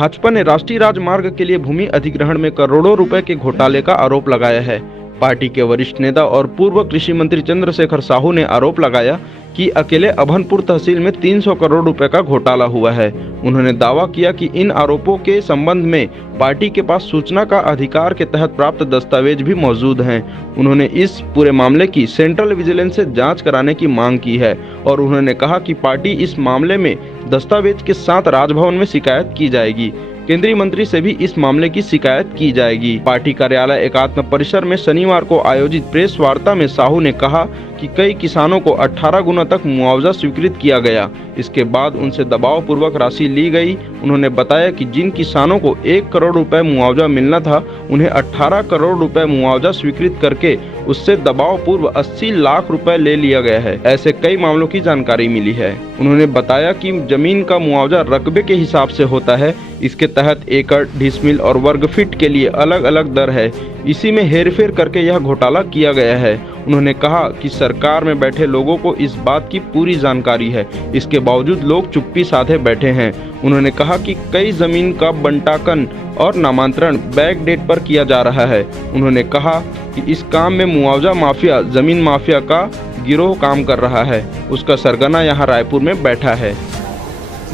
भाजपा ने राष्ट्रीय राजमार्ग के लिए भूमि अधिग्रहण में करोड़ों रुपए के घोटाले का आरोप लगाया है। पार्टी के वरिष्ठ नेता और पूर्व कृषि मंत्री चंद्रशेखर साहू ने आरोप लगाया कि अकेले अभनपुर तहसील में 300 करोड़ रुपए का घोटाला हुआ है। उन्होंने दावा किया कि इन आरोपों के संबंध में पार्टी के पास सूचना का अधिकार के तहत प्राप्त दस्तावेज भी मौजूद हैं। उन्होंने इस पूरे मामले की सेंट्रल विजिलेंस से जांच कराने की मांग की है और उन्होंने कहा कि पार्टी इस मामले में दस्तावेज के साथ राजभवन में शिकायत की जाएगी। केंद्रीय मंत्री से भी इस मामले की शिकायत की जाएगी। पार्टी कार्यालय एकात्म परिसर में शनिवार को आयोजित प्रेस वार्ता में साहू ने कहा कि कई किसानों को 18 गुना तक मुआवजा स्वीकृत किया गया। इसके बाद उनसे दबाव पूर्वक राशि ली गई। उन्होंने बताया कि जिन किसानों को 1 करोड़ रुपए मुआवजा मिलना था, उन्हें 18 करोड़ रुपए मुआवजा स्वीकृत करके उससे दबाव पूर्व 80 लाख रुपए ले लिया गया है। ऐसे कई मामलों की जानकारी मिली है। उन्होंने बताया कि जमीन का मुआवजा रकबे के हिसाब से होता है। इसके तहत एकड़, डिसमिल और वर्ग फीट के लिए अलग अलग दर है। इसी में हेरफेर करके यह घोटाला किया गया है। उन्होंने कहा कि सरकार में बैठे लोगों को इस बात की पूरी जानकारी है, इसके बावजूद लोग चुप्पी साधे बैठे हैं। उन्होंने कहा कि कई जमीन का बंटाकन और नामांतरण बैक डेट पर किया जा रहा है। उन्होंने कहा कि इस काम में मुआवजा माफिया, जमीन माफिया का गिरोह काम कर रहा है। उसका सरगना यहाँ रायपुर में बैठा है।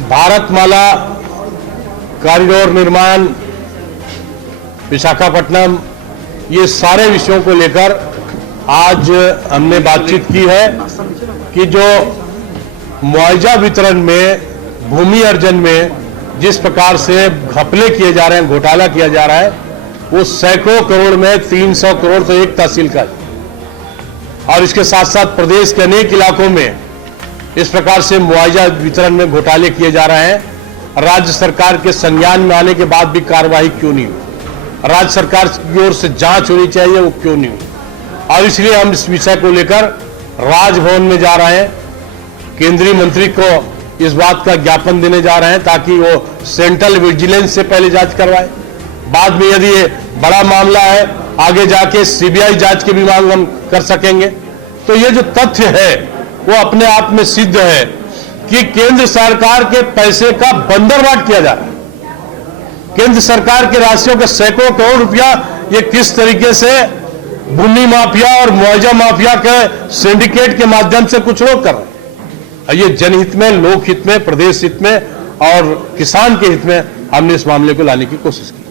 भारतमाला कॉरिडोर निर्माण, विशाखापट्टनम, ये सारे विषयों को लेकर आज हमने बातचीत की है कि जो मुआवजा वितरण में, भूमि अर्जन में जिस प्रकार से घपले किए जा रहे हैं, घोटाला किया जा रहा है, वो सैकड़ों करोड़ में 300 करोड़ तो एक तहसील का है। और इसके साथ साथ प्रदेश के अनेक इलाकों में इस प्रकार से मुआवजा वितरण में घोटाले किए जा रहे हैं। राज्य सरकार के संज्ञान में आने के बाद भी कार्रवाई क्यों नहीं हुई? राज्य सरकार की ओर से जांच होनी चाहिए, वो क्यों नहीं हुई? और इसलिए हम इस विषय को लेकर राजभवन में जा रहे हैं। केंद्रीय मंत्री को इस बात का ज्ञापन देने जा रहे हैं ताकि वो सेंट्रल विजिलेंस से पहले जांच करवाए। बाद में यदि ये बड़ा मामला है, आगे जाके सीबीआई जांच की भी मांग हम कर सकेंगे। तो ये जो तथ्य है वो अपने आप में सिद्ध है कि केंद्र सरकार के पैसे का बंदरबाट किया जा रहा है। केंद्र सरकार की राशियों के सैकड़ों करोड़ रुपया ये किस तरीके से भूमि माफिया और मुआवजा माफिया के सिंडिकेट के माध्यम से कुछ लोग कर रहे हैं। ये जनहित में, लोकहित में, प्रदेश हित में और किसान के हित में हमने इस मामले को लाने की कोशिश की।